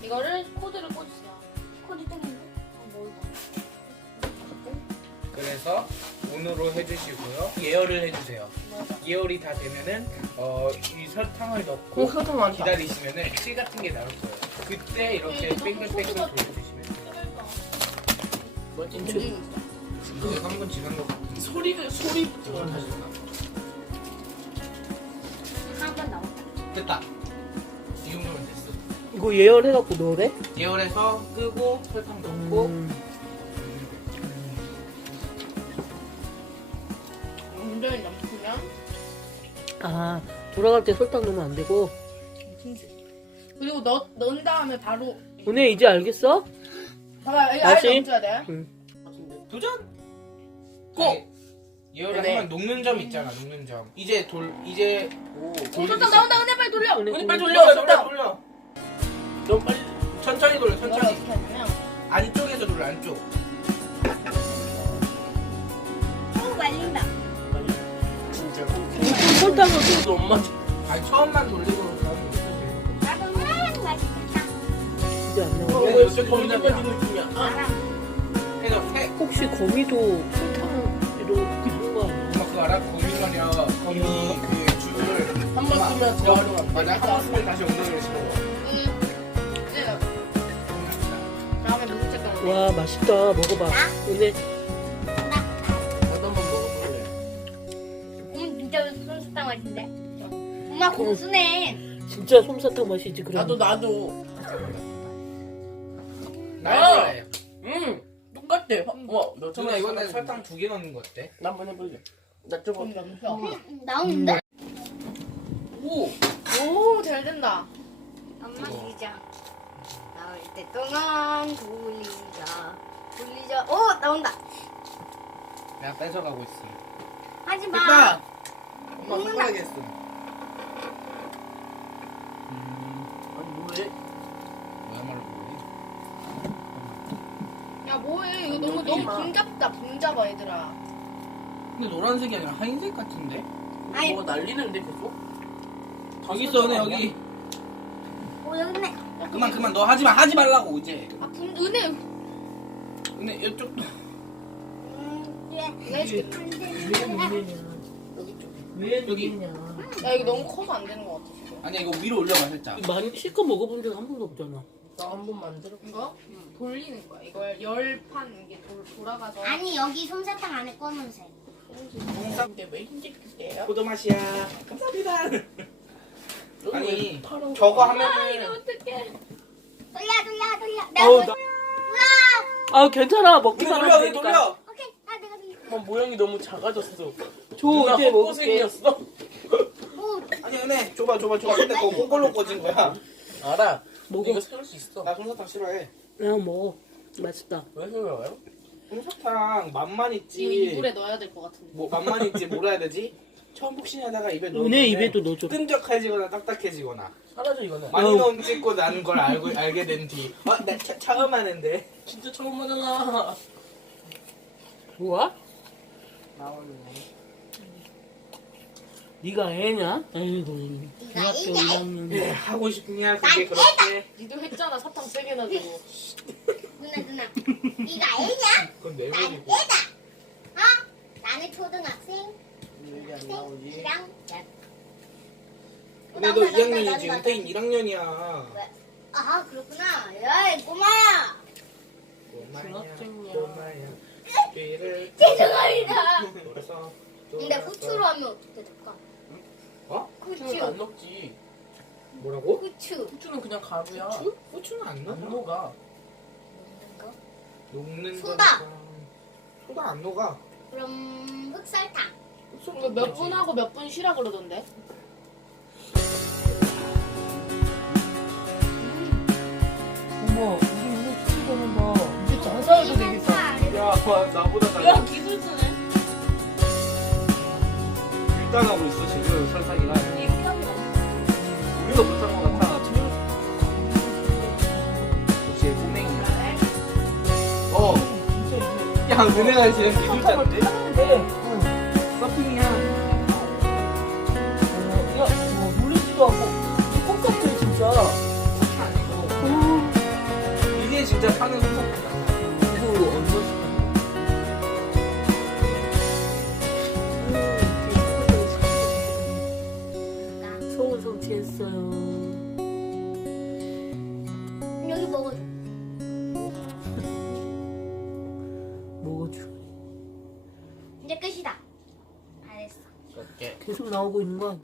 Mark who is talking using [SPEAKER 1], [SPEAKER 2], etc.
[SPEAKER 1] 이거를 코드를 꽂으세요.
[SPEAKER 2] 코드 땡긴데?
[SPEAKER 3] 그래서 온으로 해주시고요. 예열을 해주세요. 예열이 다 되면은 이 설탕을 넣고
[SPEAKER 4] 설탕 많다.
[SPEAKER 3] 기다리시면은 실 같은 게 나올 거예요. 그때 이렇게 뺑글뺑글 돌려주시면 돼요.
[SPEAKER 4] 멋진
[SPEAKER 3] 이제 한번 지난 것 같은데.
[SPEAKER 4] 소리부터 다시.
[SPEAKER 2] 한번 나왔다.
[SPEAKER 3] 됐다. 이 정도면 됐어.
[SPEAKER 4] 이거 예열해갖고 넣으래?
[SPEAKER 3] 예열해서 끄고 설탕 넣고
[SPEAKER 1] 온전히 넘치면
[SPEAKER 4] 아, 돌아갈 때 설탕 넣으면 안 되고.
[SPEAKER 1] 그리고 넣은 다음에 바로
[SPEAKER 4] 은혜 이제 알겠어?
[SPEAKER 1] 봐봐, 이거
[SPEAKER 4] 다시?
[SPEAKER 1] 아예 넘쳐야 돼.
[SPEAKER 3] 도전.
[SPEAKER 4] 고!
[SPEAKER 3] 아니, 예열을
[SPEAKER 4] 네.
[SPEAKER 3] 하면 녹는 점 있잖아. 녹는 점. 이제
[SPEAKER 1] 설탕 나온다. 은혜 빨리 돌려.
[SPEAKER 4] 은혜
[SPEAKER 3] 빨리
[SPEAKER 4] 돌려,
[SPEAKER 3] 돌려.
[SPEAKER 4] 너무 빨리.
[SPEAKER 3] 천천히 돌려.
[SPEAKER 1] 이걸
[SPEAKER 3] 천천히.
[SPEAKER 1] 어떻게 하냐면
[SPEAKER 3] 안쪽에서 돌려. 안쪽.
[SPEAKER 2] 말린다.
[SPEAKER 4] 진짜. 설탕을 또 엄마
[SPEAKER 3] 아니 처음만 돌리고 그러면 돼.
[SPEAKER 2] 나도 맛있겠다.
[SPEAKER 4] 이제 안 나와.
[SPEAKER 3] 왜
[SPEAKER 4] 이렇게
[SPEAKER 3] 거미줄
[SPEAKER 4] 느낌이야?
[SPEAKER 3] 해서 해.
[SPEAKER 4] 혹시 거미도 설탕으로 그런 거 아니야?
[SPEAKER 3] 엄마 그거 알아? 거미가 아니라 거미 그 줄을
[SPEAKER 4] 한 번 쓰면 재활용
[SPEAKER 3] 맞아. 한 번 쓰면 다시 엉덩이를 씹어.
[SPEAKER 1] 이제 다음에 무슨 색깔?
[SPEAKER 4] 와, 맛있다. 먹어봐. 은혜.
[SPEAKER 3] 나도 한번 먹어볼래.
[SPEAKER 2] 진짜 솜사탕 맛인데? 엄마 고수네.
[SPEAKER 4] 진짜 솜사탕 맛이지, 그럼.
[SPEAKER 5] 나도.
[SPEAKER 3] 나 해볼래.
[SPEAKER 5] 똑같아. 와, 너
[SPEAKER 3] 누나 이번에 설탕 2개 넣는 거 어때?
[SPEAKER 5] 나 한번 해볼래. 나 저거.
[SPEAKER 1] 넘쳐.
[SPEAKER 2] 나오는데?
[SPEAKER 5] 오.
[SPEAKER 1] 오, 잘 된다.
[SPEAKER 2] 엄마 시작. 나올 때 동안 돌리자. 오, 나온다.
[SPEAKER 3] 내가 뺏어가고 있어.
[SPEAKER 2] 하지 마.
[SPEAKER 3] 됐다. 엄마
[SPEAKER 2] 녹는다.
[SPEAKER 3] 손가락에 했어.
[SPEAKER 5] 아니 뭐래?
[SPEAKER 3] 뭐야말로 모르니?
[SPEAKER 1] 야, 뭐해? 이거 너무 붕잡다. 붕잡아, 얘들아.
[SPEAKER 3] 근데 노란색이 아니라 하얀색 같은데?
[SPEAKER 2] 아이.
[SPEAKER 5] 뭐가 날리는데 계속?
[SPEAKER 3] 여기 있어, 은혜 여기.
[SPEAKER 2] 오, 여기 있네.
[SPEAKER 3] 그만 너 하지 말라고 이제.
[SPEAKER 1] 아, 은혜.
[SPEAKER 3] 은혜 이쪽도.
[SPEAKER 4] 왜
[SPEAKER 3] 여기.
[SPEAKER 1] 야, 이거 너무 커서 안 되는 것 같아, 지금.
[SPEAKER 3] 아니야 이거 위로 올려봐 살짝.
[SPEAKER 4] 많이 실컷 먹어본 적 한 번도 없잖아.
[SPEAKER 5] 나 한 번 만들어.
[SPEAKER 1] 이거 돌리는 거야. 이걸 열판 이게 돌아가서.
[SPEAKER 2] 아니, 여기 솜사탕 안에 검은색.
[SPEAKER 5] 근데 왜 흰색이에요?
[SPEAKER 3] 포도 맛이야. 감사합니다. 아니
[SPEAKER 5] 파란
[SPEAKER 3] 저거
[SPEAKER 1] 아,
[SPEAKER 3] 하면은
[SPEAKER 1] 이거 어떡해.
[SPEAKER 2] 돌려.
[SPEAKER 4] 어우,
[SPEAKER 2] 내가
[SPEAKER 4] 나. 아, 괜찮아. 먹기만
[SPEAKER 3] 돌려
[SPEAKER 4] 하면
[SPEAKER 3] 왜
[SPEAKER 4] 되니까.
[SPEAKER 3] 돌려?
[SPEAKER 2] 오케이. 내가 돌려.
[SPEAKER 5] 어, 모양이 너무 작아졌어.
[SPEAKER 4] 줘,
[SPEAKER 5] 누나
[SPEAKER 4] 이제
[SPEAKER 5] 헛고
[SPEAKER 4] 먹을게.
[SPEAKER 5] 생겼어.
[SPEAKER 2] 오,
[SPEAKER 3] 아니 은혜 줘봐. 근데 그거 꼬걸로 꽂은 거야.
[SPEAKER 5] 알아.
[SPEAKER 4] 먹어.
[SPEAKER 5] 이거 세울 수 있어.
[SPEAKER 3] 나 솜사탕 싫어해.
[SPEAKER 4] 그냥 먹어. 맛있다.
[SPEAKER 5] 왜 세워요?
[SPEAKER 3] 솜사탕 맛만
[SPEAKER 1] 이거
[SPEAKER 3] 있지.
[SPEAKER 1] 이불에 넣어야 될 것 같은데.
[SPEAKER 3] 뭐 맛만 있지 뭐라 해야 되지? 처음 복싱하다가 입에 넣으면
[SPEAKER 4] 은혜 입에도 넣어줘.
[SPEAKER 3] 끈적해지거나 딱딱해지거나
[SPEAKER 5] 사라져 이거는.
[SPEAKER 3] 많이
[SPEAKER 4] 어우.
[SPEAKER 3] 넣은 찍고 난 걸 알게 된 뒤. 나 처음 하는데.
[SPEAKER 5] 진짜 처음 하잖아.
[SPEAKER 4] 뭐야?
[SPEAKER 3] 나오네.
[SPEAKER 4] 네가 애냐? 에이구.
[SPEAKER 2] 네가
[SPEAKER 4] 중학교
[SPEAKER 2] 애냐?
[SPEAKER 4] 1학년.
[SPEAKER 3] 네, 하고 싶냐 그게 그렇게.
[SPEAKER 1] 니도 했잖아, 사탕 세개 넣고.
[SPEAKER 2] 누나. 네가 애냐?
[SPEAKER 3] 그건
[SPEAKER 2] 난
[SPEAKER 3] 내버리고.
[SPEAKER 2] 애다. 어? 나는 초등학생.
[SPEAKER 5] 왜 안 나오지?
[SPEAKER 2] 랑
[SPEAKER 3] 근데 너 2학년이지. 은퇴인 1학년이야.
[SPEAKER 2] 아, 그렇구나. 야, 꼬마야.
[SPEAKER 5] 중학생이야.
[SPEAKER 3] 뒤를
[SPEAKER 2] 죄송합니다.
[SPEAKER 3] 돌아서.
[SPEAKER 2] 근데 후추로 하면 어떻게 될까?
[SPEAKER 3] 어?
[SPEAKER 5] 후추는 안 녹지.
[SPEAKER 3] 뭐라고?
[SPEAKER 2] 후추.
[SPEAKER 5] 후추는 그냥 가루야.
[SPEAKER 3] 후추는 안
[SPEAKER 5] 안
[SPEAKER 3] 녹아.
[SPEAKER 5] 녹아.
[SPEAKER 3] 녹는
[SPEAKER 2] 소다.
[SPEAKER 3] 거니까. 소다 안 녹아.
[SPEAKER 2] 그럼 흑설탕.
[SPEAKER 1] 이거 몇 분 하고 몇 분 쉬라 그러던데.
[SPEAKER 4] 어머, 우리 은혜 친구는 봐.
[SPEAKER 1] 이제 장사해도 되겠다.
[SPEAKER 3] 야, 나보다 잘.
[SPEAKER 1] 야, 기술 쓰네.
[SPEAKER 3] 일단하고 있어 지금 설탕이랑.
[SPEAKER 1] 이렇게 하면 안
[SPEAKER 3] 우리가 못한 것 같아. 그렇지 꼬맹이야. 어. 야, 은혜가 지금 기술자인데?
[SPEAKER 4] 네.
[SPEAKER 3] 서핑이야.
[SPEAKER 4] 야, 뭐 물리지도 않고. 똑같아, 진짜.
[SPEAKER 3] 아니고. 파는 솜사탕 같아.
[SPEAKER 4] 이거 얼마씩 하냐? 서울 성취했어요.
[SPEAKER 2] 여기 먹어줘.
[SPEAKER 4] 먹어줘.
[SPEAKER 2] 이제 끝이다. 잘했어.
[SPEAKER 3] 그렇게.
[SPEAKER 4] 계속 나오고 있는 거 아니야?